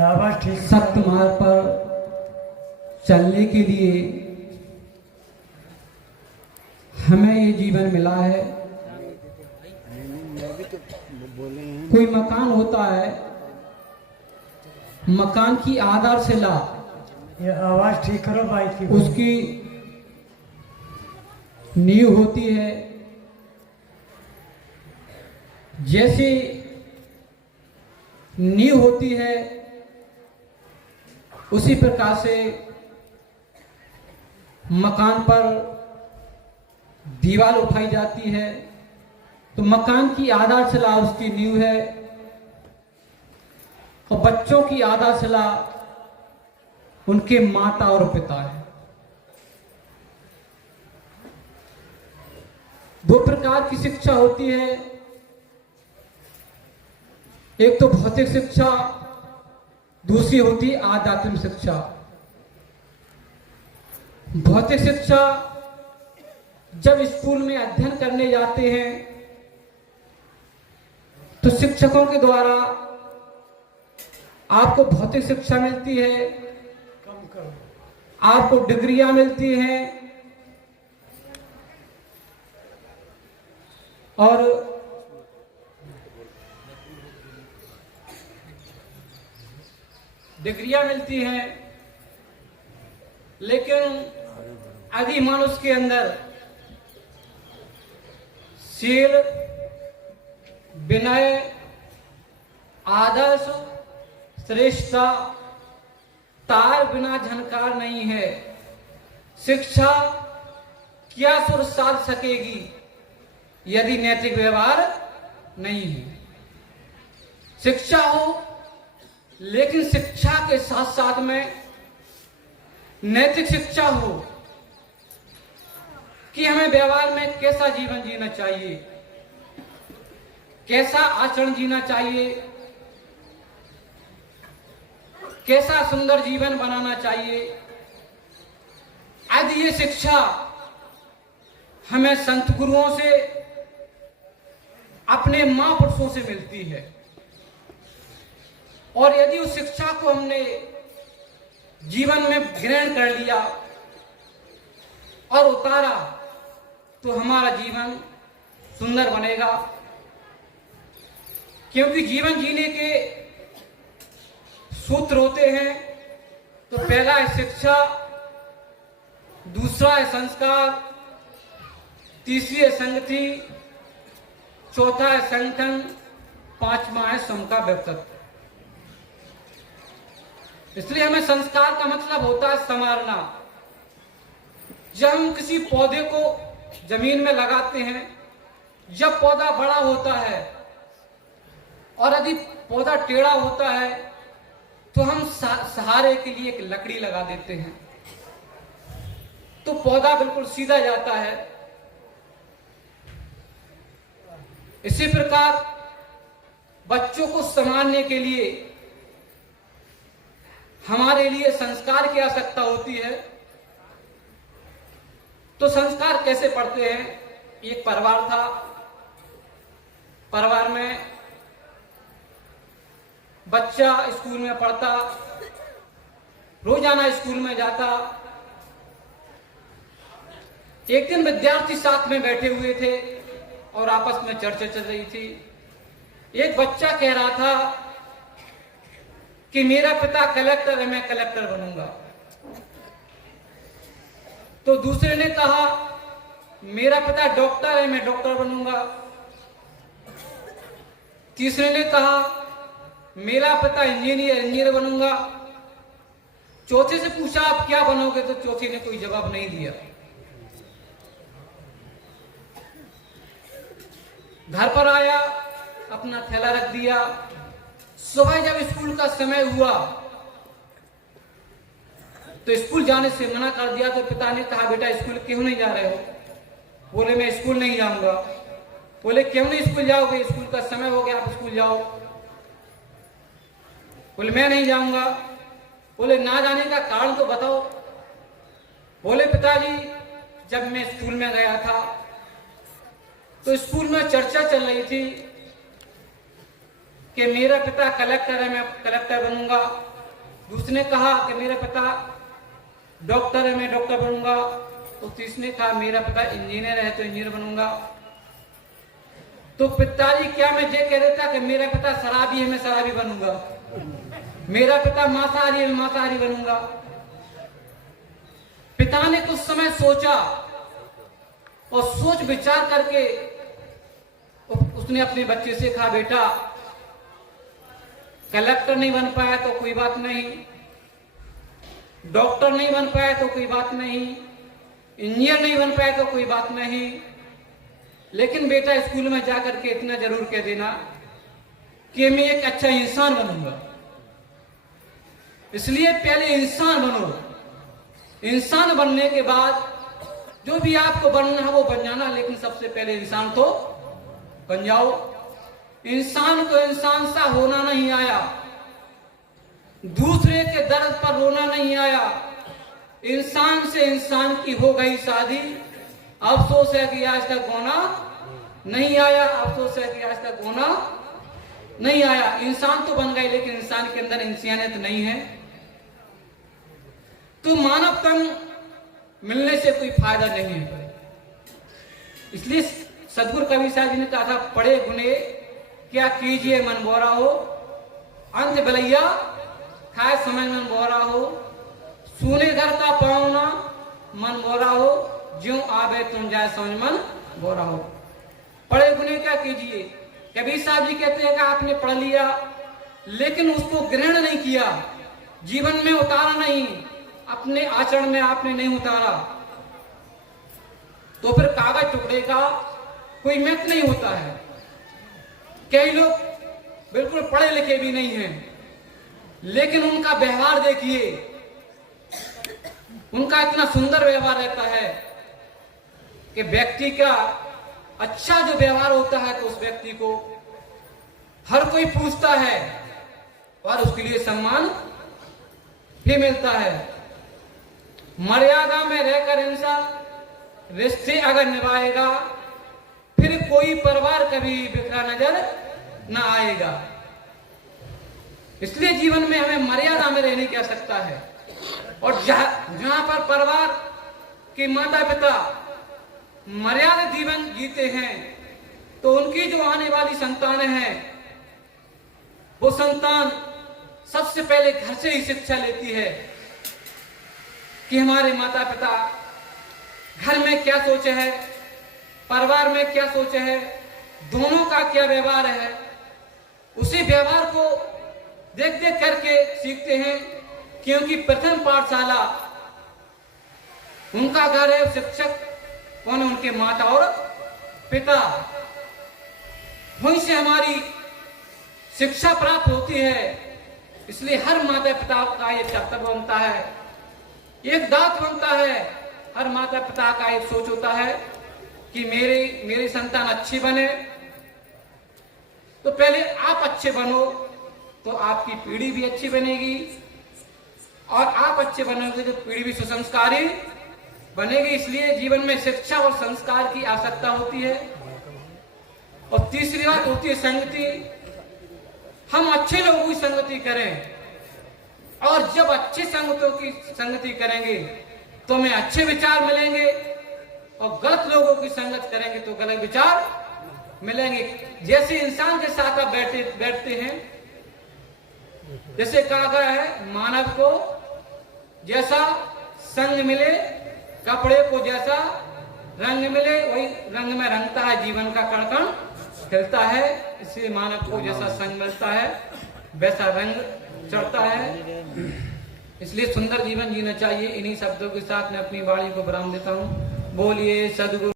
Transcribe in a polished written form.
आवाज ठीक सख्त मार्ग पर चलने के लिए हमें ये जीवन मिला है। कोई मकान होता है, मकान की आधारशिला ये आवाज ठीक करो भाई की। उसकी नींव होती है। जैसी नींव होती है उसी प्रकार से मकान पर दीवार उठाई जाती है। तो मकान की आधारशिला उसकी नींव है और बच्चों की आधारशिला उनके माता और पिता है। दो प्रकार की शिक्षा होती है, एक तो भौतिक शिक्षा, दूसरी होती है आध्यात्मिक शिक्षा। भौतिक शिक्षा जब स्कूल में अध्ययन करने जाते हैं तो शिक्षकों के द्वारा आपको भौतिक शिक्षा मिलती है, कम करो। आपको डिग्रियां मिलती हैं और डिग्रियां मिलती हैं, लेकिन यदि मनुष्य के अंदर शील, विनय, आदर्श, श्रेष्ठता, तार बिना झनकार नहीं है, शिक्षा क्या सुर साध सकेगी यदि नैतिक व्यवहार नहीं है। शिक्षा हो लेकिन शिक्षा के साथ साथ में नैतिक शिक्षा हो कि हमें व्यवहार में कैसा जीवन जीना चाहिए, कैसा आचरण जीना चाहिए, कैसा सुंदर जीवन बनाना चाहिए। यदि ये शिक्षा हमें संत गुरुओं से, अपने महापुरुषों से मिलती है और यदि उस शिक्षा को हमने जीवन में ग्रहण कर लिया और उतारा तो हमारा जीवन सुंदर बनेगा। क्योंकि जीवन जीने के सूत्र होते हैं, तो पहला है शिक्षा, दूसरा है संस्कार, तीसरी है संगति, चौथा है संगठन, पांचवा है सम का व्यक्तित्व। इसलिए हमें संस्कार का मतलब होता है संवारना। जब हम किसी पौधे को जमीन में लगाते हैं, जब पौधा बड़ा होता है और यदि पौधा टेढ़ा होता है तो हम सहारे के लिए एक लकड़ी लगा देते हैं तो पौधा बिल्कुल सीधा जाता है। इसी प्रकार बच्चों को संभालने के लिए हमारे लिए संस्कार की आवश्यकता होती है। तो संस्कार कैसे पढ़ते हैं? एक परिवार था, परिवार में बच्चा स्कूल में पढ़ता, रोजाना स्कूल में जाता। एक दिन विद्यार्थी साथ में बैठे हुए थे और आपस में चर्चा चल रही थी। एक बच्चा कह रहा था कि मेरा पिता कलेक्टर है, मैं कलेक्टर बनूंगा। तो दूसरे ने कहा मेरा पिता डॉक्टर है, मैं डॉक्टर बनूंगा। तीसरे ने कहा मेरा पिता इंजीनियर बनूंगा। चौथे से पूछा आप क्या बनोगे, तो चौथे ने कोई जवाब नहीं दिया। घर पर आया, अपना थैला रख दिया। सुबह जब स्कूल का समय हुआ तो स्कूल जाने से मना कर दिया। तो पिता ने कहा बेटा स्कूल क्यों नहीं जा रहे हो? बोले मैं स्कूल नहीं जाऊंगा। बोले क्यों नहीं स्कूल जाओगे? स्कूल का समय हो गया, आप स्कूल जाओ। बोले मैं नहीं जाऊंगा। बोले ना जाने का कारण तो बताओ। बोले पिताजी जब मैं स्कूल में गया था तो स्कूल में चर्चा चल रही थी कि मेरा पिता कलेक्टर है, मैं कलेक्टर बनूंगा। दूसरे ने कहा कि मेरा पिता डॉक्टर है, मैं डॉक्टर बनूंगा। तो तीसरे ने कहा मेरा पिता इंजीनियर है, तो इंजीनियर बनूंगा। तो पिताजी क्या मैं ये कह रहा था कि मेरा पिता शराबी है, मैं शराबी बनूंगा। मेरा पिता मांसाहारी है, मैं मांसाहारी बनूंगा। पिता ने कुछ समय सोचा और सोच विचार करके उसने अपने बच्चे से कहा, बेटा कलेक्टर नहीं बन पाया तो कोई बात नहीं, डॉक्टर नहीं बन पाया तो कोई बात नहीं, इंजीनियर नहीं बन पाया तो कोई बात नहीं, लेकिन बेटा स्कूल में जाकर के इतना जरूर कह देना कि मैं एक अच्छा इंसान बनूंगा। इसलिए पहले इंसान बनो। इंसान बनने के बाद जो भी आपको बनना है वो बन जाना, लेकिन सबसे पहले इंसान तो बन जाओ। इंसान को इंसान सा होना नहीं आया, दूसरे के दर्द पर रोना नहीं आया। इंसान से इंसान की हो गई शादी, अफसोस है कि आज तक होना नहीं आया, अफसोस है कि आज तक होना नहीं आया। इंसान तो बन गए, लेकिन इंसान के अंदर इंसानियत नहीं है। तो मानव तन मिलने से कोई फायदा नहीं है। इसलिए सदगुरु कबीर साहब जी ने कहा था, पढ़े गुने क्या कीजिए मन बोरा हो, अंत बलैया खाए समय मन बोरा हो, सुने घर का पावना मन बोरा हो, ज्यों आवे तुम जाए समझ मन बोरा हो। पढ़े गुने क्या कीजिए। कबीर साहब जी कहते हैं कि आपने पढ़ लिया लेकिन उसको ग्रहण नहीं किया, जीवन में उतारा नहीं, अपने आचरण में आपने नहीं उतारा, तो फिर कागज टुकड़े का कोई महत्व नहीं होता है। कई लोग बिल्कुल पढ़े लिखे भी नहीं हैं, लेकिन उनका व्यवहार देखिए, उनका इतना सुंदर व्यवहार रहता है कि व्यक्ति का अच्छा जो व्यवहार होता है तो उस व्यक्ति को हर कोई पूछता है और उसके लिए सम्मान भी मिलता है। मर्यादा में रहकर इंसान रिश्ते अगर निभाएगा फिर कोई परिवार कभी बिखरा नजर न आएगा। इसलिए जीवन में हमें मर्यादा में रहने की आवश्यकता है। और जहां पर परिवार के माता पिता मर्यादित जीवन जीते हैं तो उनकी जो आने वाली संतानें हैं वो संतान सबसे पहले घर से ही शिक्षा लेती है कि हमारे माता पिता घर में क्या सोचे है, परिवार में क्या सोचे है, दोनों का क्या व्यवहार है। उसी व्यवहार को देख देख करके सीखते हैं, क्योंकि प्रथम पाठशाला उनका घर है। शिक्षक कौन है? उनके माता और पिता। वहीं से हमारी शिक्षा प्राप्त होती है। इसलिए हर माता पिता का ये कर्तव्य बनता है, एक दायित्व बनता है। हर माता पिता का एक सोच होता है कि मेरी संतान अच्छी बने। तो पहले आप अच्छे बनो तो आपकी पीढ़ी भी अच्छी बनेगी, और आप अच्छे बनोगे तो पीढ़ी भी सुसंस्कारी बनेगी। इसलिए जीवन में शिक्षा और संस्कार की आवश्यकता होती है। और तीसरी बात होती है संगति। हम अच्छे लोगों की संगति करें, और जब अच्छे संगतों की संगति करेंगे तो हमें अच्छे विचार मिलेंगे, और गलत लोगों की संगत करेंगे तो गलत विचार मिलेंगे। जैसे इंसान के साथ आप बैठते हैं, जैसे कहा गया है मानव को जैसा संग मिले, कपड़े को जैसा रंग मिले, वही रंग में रंगता है जीवन का कण कण खिलता है। इसलिए मानव को जैसा संग मिलता है वैसा रंग चढ़ता है। इसलिए सुंदर जीवन जीना चाहिए। इन्हीं शब्दों के साथ मैं अपनी वाणी को विराम देता हूँ। बोलिए सद्गुरु।